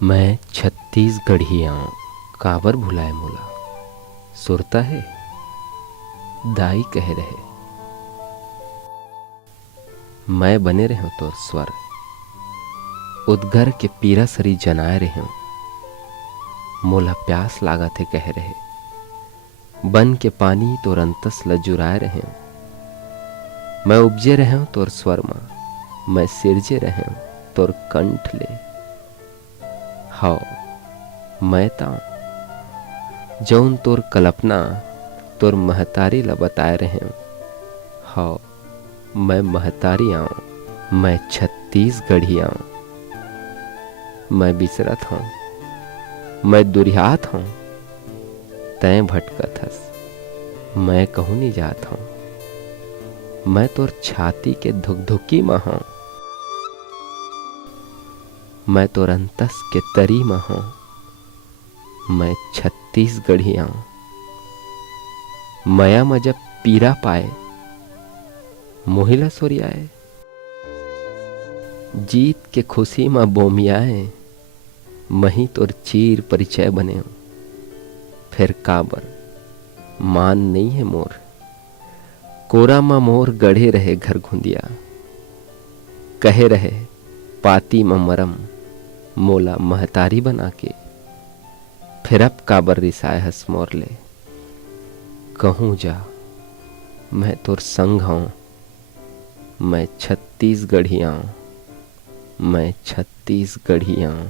मैं छत्तीसगढ़िया काबर भुलाए मोला। सुरता है दाई कह रहे, मैं बने रहूं तोर स्वर। उदगर के पीरा सरी जनाए रहूं, मोला प्यास लागत है कह रहे। बन के पानी तोर अंतस ल जुराए रहूं, मैं उपजे रहूं तोर स्वर मां, मैं सिरजे रहूं तोर कंठ ले। हाओ मैं ताऊं जौन तोर कल्पना तोर महतारी ला बताए रहें। हाओ मैं महतारी आऊं, मैं छत्तीसगढ़ी आऊं। मैं बिसरत हूँ, मैं दुरिहात हूँ, तैं भटकत हस, मैं कहूँ नहीं जात हूँ। मैं तोर छाती के धुकधुकी में हूँ, मैं तोर अंतस के तरी में हूँ। मैं छत्तीसगढ़ी आऊं। मया में जब पीरा पाए, मोहिला सोरियाए। जीत के खुशी में बोमियाए, मही तोर चीर परिचय बने हूं। फिर काबर मान नहीं है मोर, कोरा में मोर गढ़े रहे घर घुंदिया। कहे रहे पाती में मरम, मोला महतारी बना के। फिर अब काबर रिसाए हस मोर ले। कहूँ जा मैं तोर संग हूँ, मैं छत्तीसगढ़ी आऊं, मैं छत्तीसगढ़ी आऊं।